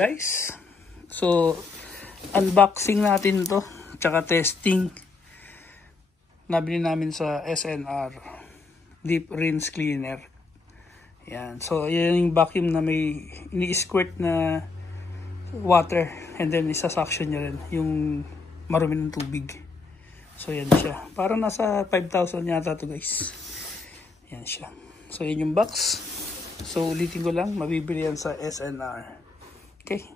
guys. So, unboxing natin to. Tsaka testing. Nabili namin sa SNR. Deep Rinse Cleaner. Yan. So, yan yung vacuum na may ini-squirt na water. And then, isa-suction niya rin yung marumi ng tubig. So, yan siya. Parang nasa 5,000 yata to guys. Yan siya. So, yan yung box. So, ulitin ko lang. Mabibili yan sa SNR. Okay.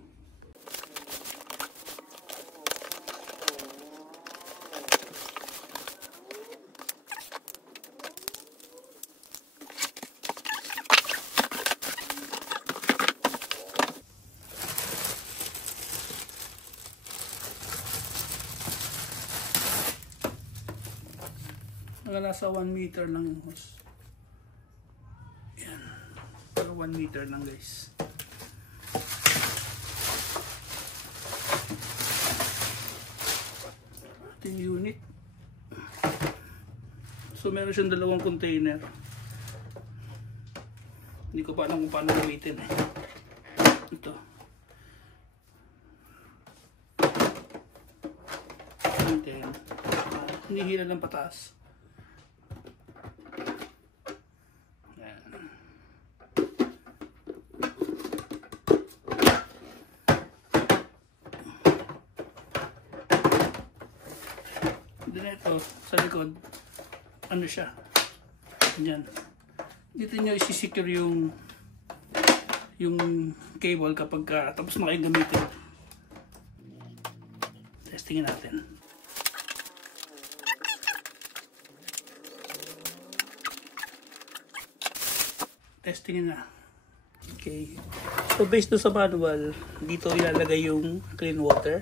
Nasa 1 meter lang yung hose. Yan. Pero 1 meter lang guys. Ito yung unit. So meron siyang dalawang container. Hindi ko pa alam kung paano gamitin eh. Ito. And then, hinihila lang pataas. Then ito, sa likod, ano siya? Yan. Dito nyo isi-secure yung cable kapag tapos na kayong gamitin. Testingin natin. Testingin na. Okay. So based sa manual, dito ilalagay yung clean water.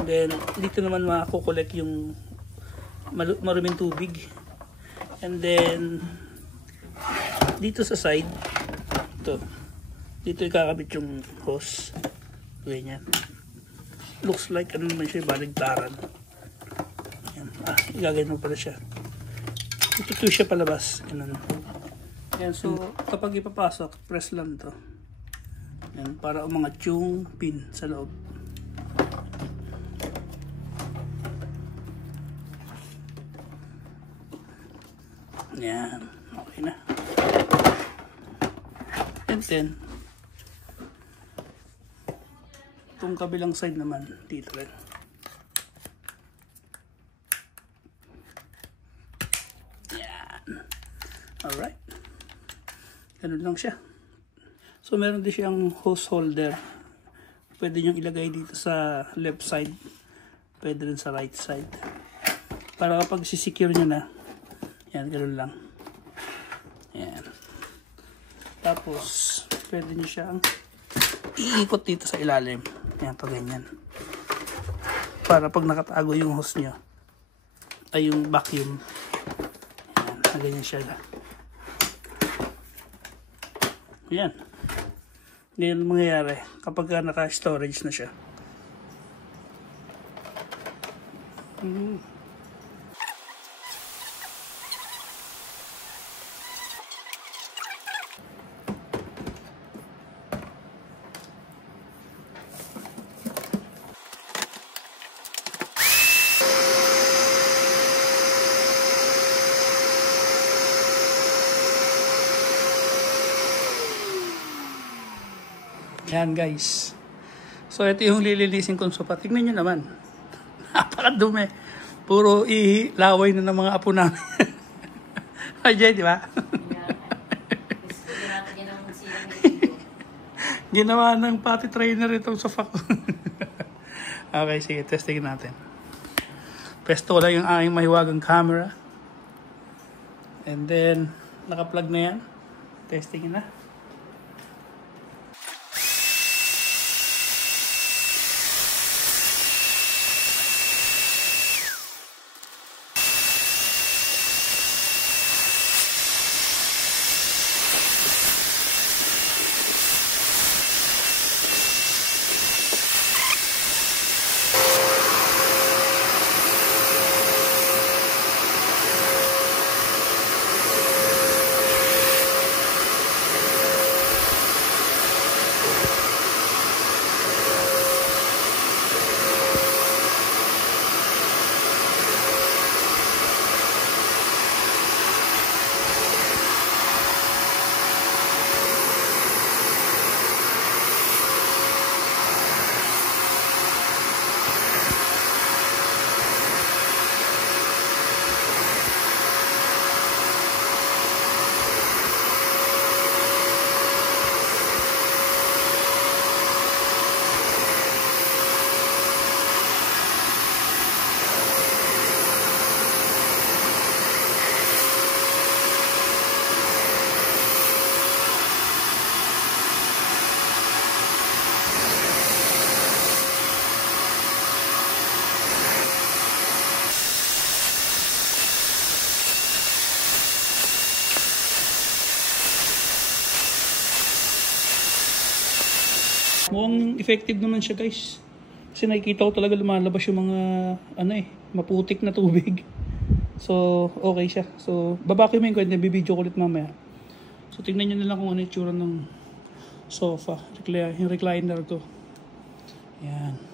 Then, dito naman makakollect yung maruming tubig. And then, dito sa side, dito ikakabit yung hose. Ganyan. Looks like, ano naman siya, baligtaran. Ayan. Igagayin mo pala siya. Ito siya palabas. Ganun. Ayan, so, kapag ipapasok, press lang to. Ayan, para umangat yung pin sa loob. Yan, okay na. And then, itong kabilang side naman, dito rin. Yan. Alright. Ganun lang siya. So, meron din siyang hose holder. Pwede nyo ilagay dito sa left side. Pwede rin sa right side. Para kapag sisecure nyo na, yan, ganoon lang. Yan. Tapos, pwede nyo siyang iikot dito sa ilalim. Yan, pag ganyan. Para pag nakatago yung hose nyo, ay yung vacuum. Yan, ganyan siya. Yan. Ganyan mangyayari kapag naka-storage na siya. Yan guys. So ito yung lilinisin kong sopa. Tingnan nyo naman. Napakadumi. Puro ilaway na ng mga apo namin. Ay, Jay, di ba? Ginawa ng potty trainer itong sofa ko. Okay, sige. Testingin natin. Pesto ko lang yung aking mahiwagang camera. And then, naka-plug na yan. Testingin na. Mukhang effective naman siya guys. Kasi nakikita ko talaga lumalabas yung mga maputik na tubig. So, okay siya. So, babacuumin ko, bibidyo ko ulit mamaya. So, tingnan nyo na lang kung ano yung tsura ng sofa. Yung recliner ko. Yan.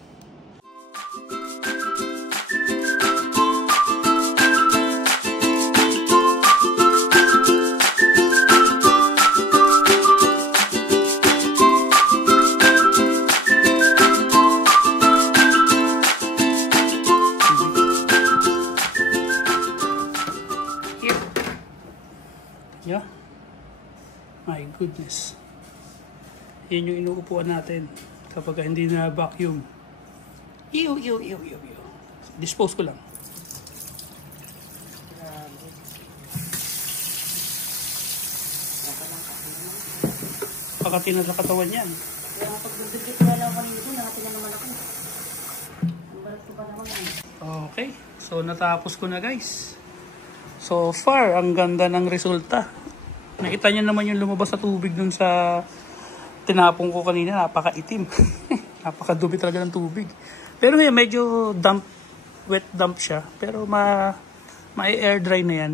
Yeah. My goodness. Yan yung inuupuan natin kapag hindi na vacuum. Ew. Dispose ko lang. Pakati na sa katawan yan. Kaya pag-dudukit na lang kanina doon, nakati na naman ako. Ang balat ko pa naman yan. Okay. So, natapos ko na guys. So far, ang ganda ng resulta. Nakita niyo naman yung lumabas sa tubig dun sa tinapong ko kanina. Napakaitim. Napakadumi talaga ng tubig. Pero ngayon, medyo wet damp siya. Pero ma-air dry na yan.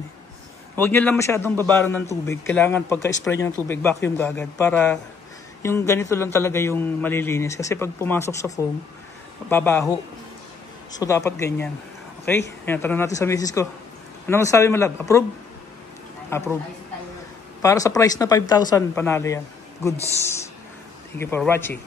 Huwag nyo lang masyadong babaran ng tubig. Kailangan pagka-spray nyo ng tubig, vacuum agad. Para yung ganito lang talaga yung malilinis. Kasi pag pumasok sa foam, babaho. So dapat ganyan. Okay? Ayan, tanong natin sa misis ko. Ano masasabi mo, love? Approve? Approve. Para sa price na 5,000, panalo yan. Goods. Thank you for watching.